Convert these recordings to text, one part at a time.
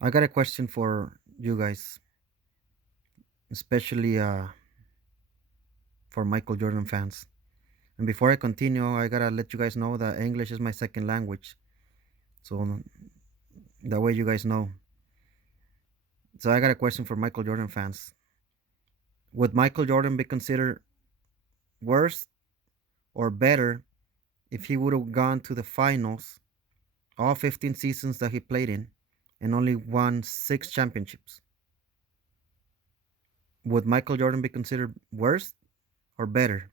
I got a question for you guys, especially for Michael Jordan fans. And before I continue, I gotta let you guys know that English is my second language, so that way you guys know. So I got a question for Michael Jordan fans. Would Michael Jordan be considered worse or better if he would have gone to the finals all 15 seasons that he played in and only won 6 championships? Would Michael Jordan be considered worse or better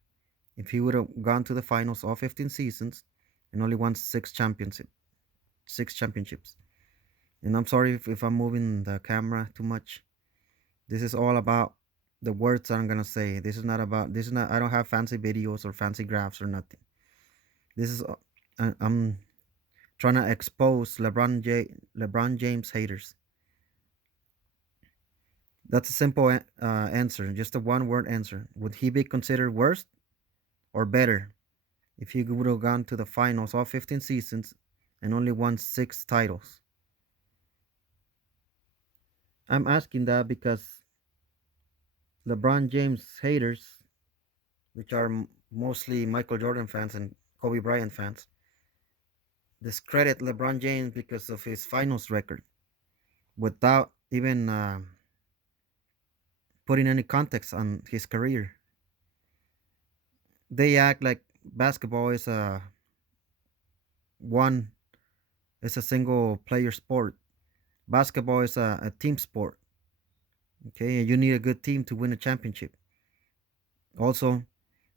if he would have gone to the finals all 15 seasons and only won six championships? And I'm sorry if I'm moving the camera too much. This is all about the words I'm gonna say. This is not, I don't have fancy videos or fancy graphs or nothing. This is I'm trying to expose LeBron James haters. That's a simple answer, just a one word answer. Would he be considered worse or better if he would have gone to the finals all 15 seasons and only won 6 titles? I'm asking that because LeBron James haters, which are mostly Michael Jordan fans and Kobe Bryant fans, discredit LeBron James because of his finals record without even putting any context on his career. They act like basketball is one a single player sport. Basketball is a team sport. Okay, and you need a good team to win a championship. Also,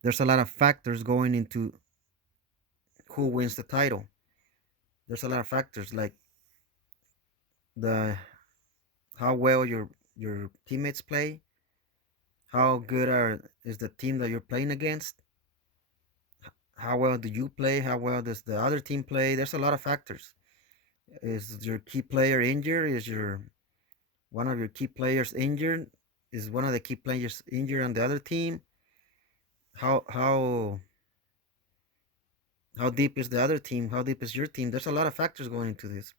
there's a lot of factors going into who wins the title. There's a lot of factors like the how well your teammates play, how good is the team that you're playing against, how well do you play, how well does the other team play. There's a lot of factors. Is your key player injured? Is your one of your key players injured? Is one of the key players injured on the other team? How how how deep is the other team? How deep is your team? There's a lot of factors going into this.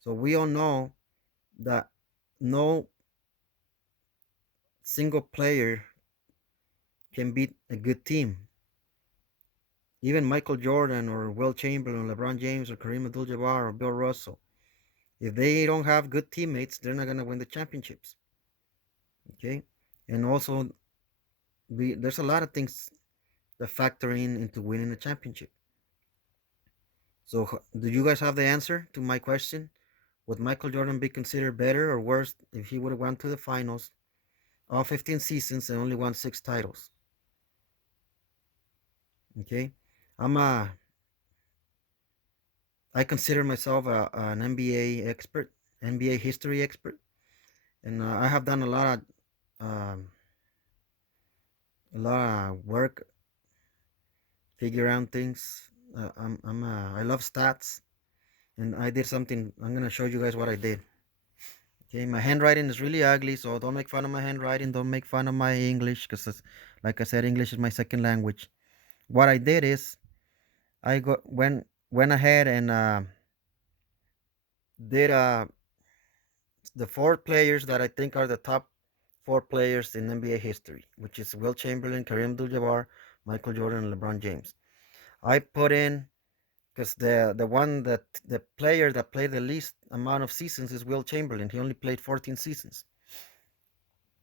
So we all know that no single player can beat a good team. Even Michael Jordan or Will Chamberlain, LeBron James or Kareem Abdul-Jabbar or Bill Russell, if they don't have good teammates, they're not gonna win the championships. Okay, and also there's a lot of things that factor into winning a championship. So do you guys have the answer to my question? Would Michael Jordan be considered better or worse if he would have gone to the finals all 15 seasons and only won 6 titles? Okay, I'm a I consider myself an NBA expert, NBA history expert, and I have done a lot of work figure out things. I love stats, and I did something. I'm gonna show you guys what I did. Okay, my handwriting is really ugly, so don't make fun of my handwriting. Don't make fun of my English, because like I said, English is my second language. What I did is I went ahead and did the 4 players that I think are the top 4 players in NBA history, which is Will Chamberlain, Kareem Abdul-Jabbar, Michael Jordan, and LeBron James. I put in because the player that played the least amount of seasons is Will Chamberlain. He only played 14 seasons.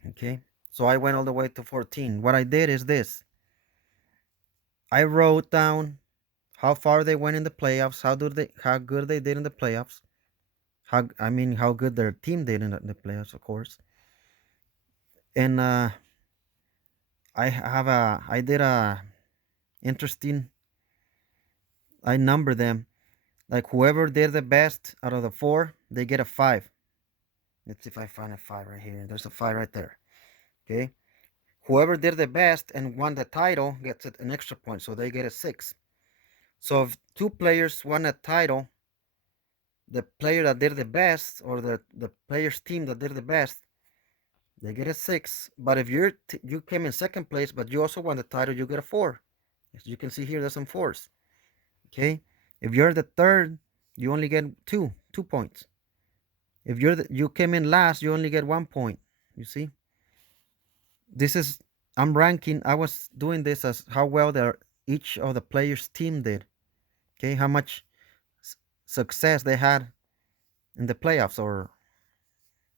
Okay, so I went all the way to 14. What I did is this: I wrote down how far they went in the playoffs, how good they did in the playoffs, how good their team did in the playoffs, of course, and I did a interesting. I number them like whoever did the best out of the 4, they get a 5. Let's see if I find a 5 right here. There's a 5 right there. Okay. Whoever did the best and won the title gets an extra point, so they get a 6. So if 2 players won a title, the player that did the best or the players team that did the best, they get a 6. But if you came in second place, but you also won the title, you get a 4. As you can see here, there's some 4s. Okay. If you're the third, you only get 2 points. If you came in last, you only get 1 point. You see, this is I'm ranking. I was doing this as how well each of the players' team did. Okay, how much s- success they had in the playoffs, or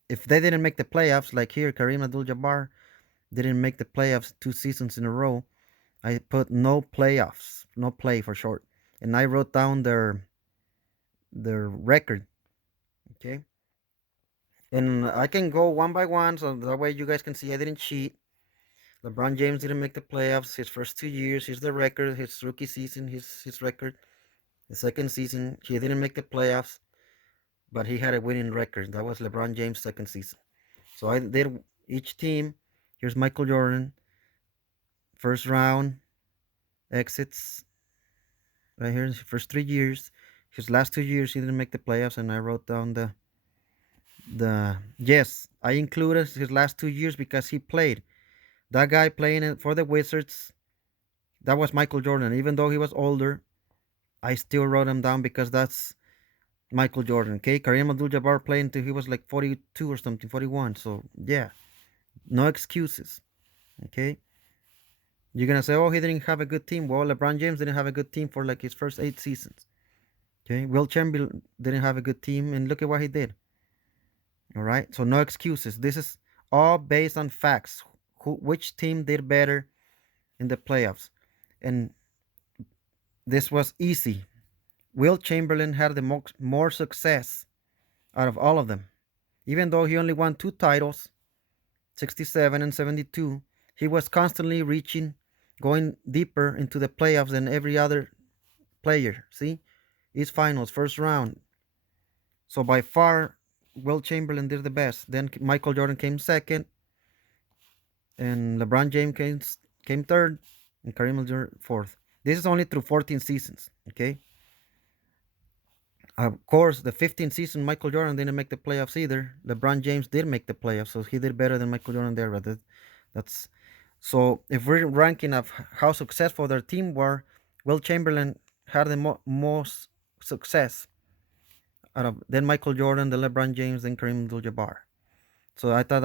if they didn't make the playoffs, like here, Kareem Abdul-Jabbar didn't make the playoffs 2 seasons in a row. I put no playoffs, no play for short, and I wrote down their record. Okay, and I can go one by one, so that way you guys can see I didn't cheat. LeBron James didn't make the playoffs his first 2 years. Here's the record. His rookie season, his record. The second season, he didn't make the playoffs, but he had a winning record. That was LeBron James' second season. So I did each team. Here's Michael Jordan, first round exits right here. His first 3 years. His last 2 years, he didn't make the playoffs, and I wrote down the yes. I included his last 2 years because he played. That guy playing it for the Wizards. That was Michael Jordan. Even though he was older, I still wrote him down because that's Michael Jordan. Okay, Kareem Abdul-Jabbar playing until he was like 42 or something, 41. So yeah, no excuses. Okay, you're gonna say, oh, he didn't have a good team. Well, LeBron James didn't have a good team for like his first 8 seasons. Okay, Will Chamberlain didn't have a good team, and look at what he did. All right, so no excuses. This is all based on facts. Which team did better in the playoffs? And this was easy. Will Chamberlain had the more success out of all of them. Even though he only won 2 titles, 67 and 72, he was constantly reaching, going deeper into the playoffs than every other player. See? East finals, first round. So by far, Will Chamberlain did the best. Then Michael Jordan came second, and LeBron James came third, and Kareem Abdul fourth. This is only through 14 seasons. Okay. Of course, the 15th season, Michael Jordan didn't make the playoffs either. LeBron James did make the playoffs, so he did better than Michael Jordan there. But that's so. If we're ranking of how successful their team were, Will Chamberlain had the most success out of then Michael Jordan, then LeBron James, then Kareem Abdul-Jabbar. So I thought